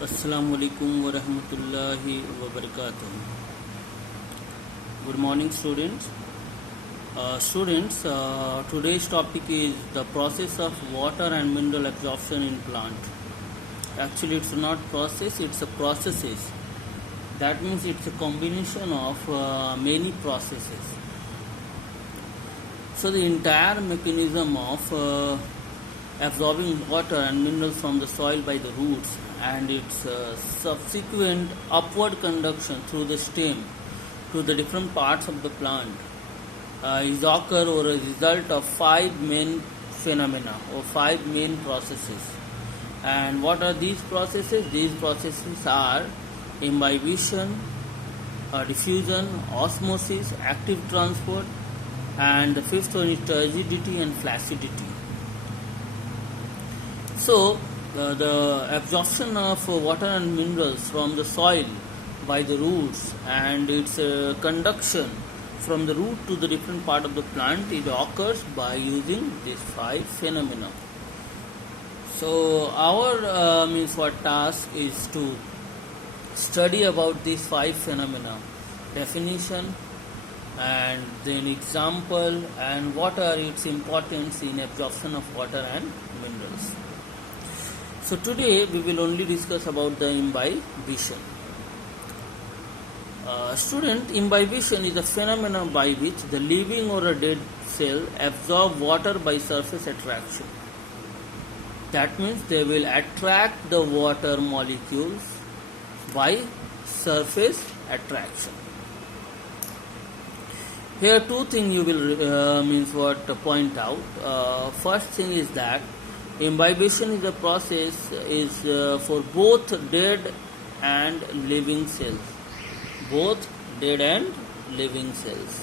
Assalamu alaikum wa rahmatullahi wa barakatuh. Good morning, students. Today's topic is the process of water and mineral absorption in plant. Actually, it's not process; it's a processes. That means it's a combination of many processes. So the entire mechanism of absorbing water and minerals from the soil by the roots and its subsequent upward conduction through the stem to the different parts of the plant is occur or a result of five main phenomena or five main processes. And what are these processes? These processes are imbibition, diffusion, osmosis, active transport, and the fifth one is turgidity and flaccidity. So, the absorption of water and minerals from the soil by the roots and its conduction from the root to the different part of the plant, it occurs by using these five phenomena. So, our task is to study about these five phenomena, definition, and then example, and what are its importance in absorption of water and minerals. So today we will only discuss about the imbibition. Imbibition is a phenomenon by which the living or a dead cell absorb water by surface attraction. That means they will attract the water molecules by surface attraction. Here two things you will point out. First thing is that imbibition is a process for both dead and living cells. Both dead and living cells.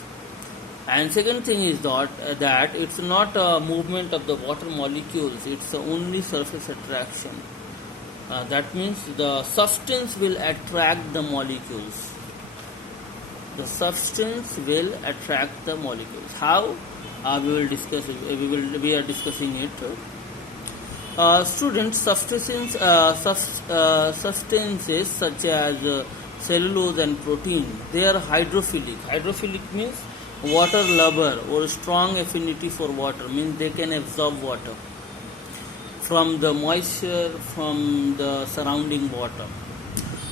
And second thing is that it's not a movement of the water molecules, it's only surface attraction. That means the substance will attract the molecules. The substance will attract the molecules. How? We will discuss it. We are discussing it. Substances such as cellulose and protein, they are hydrophilic. Hydrophilic means water lover or strong affinity for water, means they can absorb water from the moisture from the surrounding water.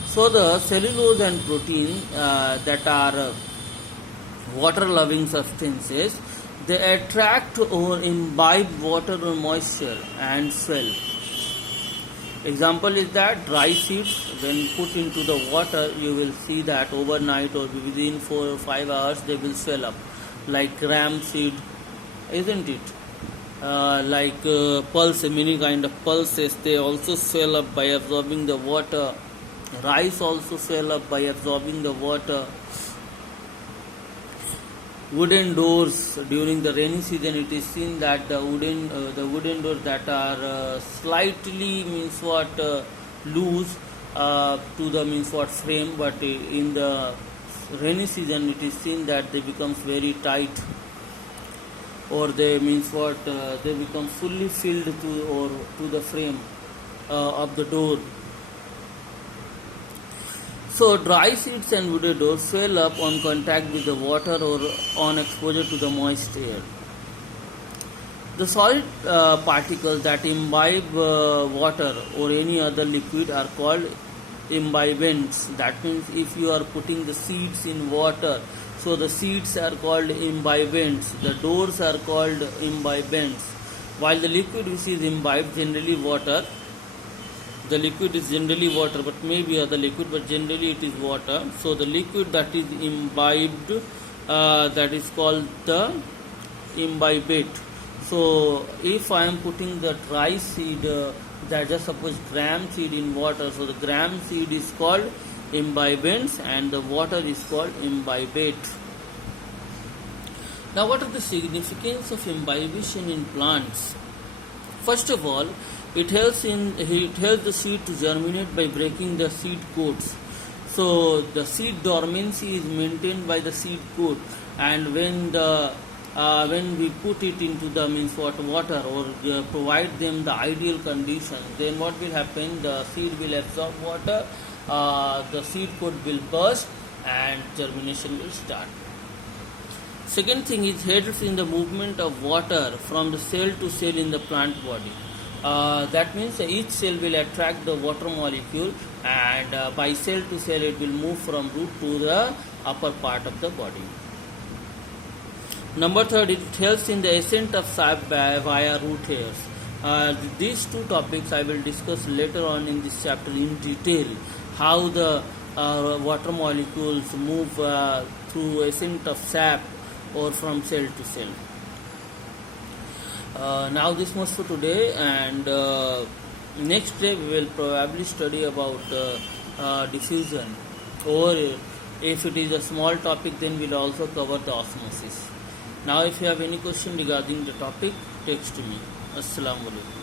So the cellulose and protein that are water loving substances, they attract or imbibe water or moisture and swell. Example is that dry seeds, when put into the water, you will see that overnight or within 4 or 5 hours they will swell up, like gram seed, isn't it? Pulse, many kind of pulses, they also swell up by absorbing the water. Rice also swell up by absorbing the water. Wooden doors, during the rainy season, it is seen that the wooden doors that are slightly loose to the frame, but in the rainy season it is seen that they becomes very tight, or they they become fully filled to the frame of the door. So dry seeds and wooded doors swell up on contact with the water or on exposure to the moist air. The solid particles that imbibe water or any other liquid are called imbibents. That means if you are putting the seeds in water, so the seeds are called imbibents, the doors are called imbibents, while the liquid which is imbibed, generally water, the liquid is generally water, but maybe other liquid, but generally it is water. So the liquid that is imbibed, that is called the imbibate. So if I am putting the dry seed, that just suppose gram seed in water, so the gram seed is called imbibents and the water is called imbibate. Now what are the significance of imbibition in plants? First of all, it helps the seed to germinate by breaking the seed coats. So the seed dormancy is maintained by the seed coat, and when the when we put it into the means water or provide them the ideal condition, then what will happen? The seed will absorb water, the seed coat will burst, and germination will start. Second thing is helps in the movement of water from the cell to cell in the plant body. That means each cell will attract the water molecule, and by cell to cell it will move from root to the upper part of the body. Number third, it helps in the ascent of sap via root hairs. These two topics I will discuss later on in this chapter in detail, how the water molecules move through ascent of sap or from cell to cell. Now this much for today, and next day we will probably study about diffusion, or if it is a small topic then we will also cover the osmosis. Now if you have any question regarding the topic, text me. Assalamu alaikum.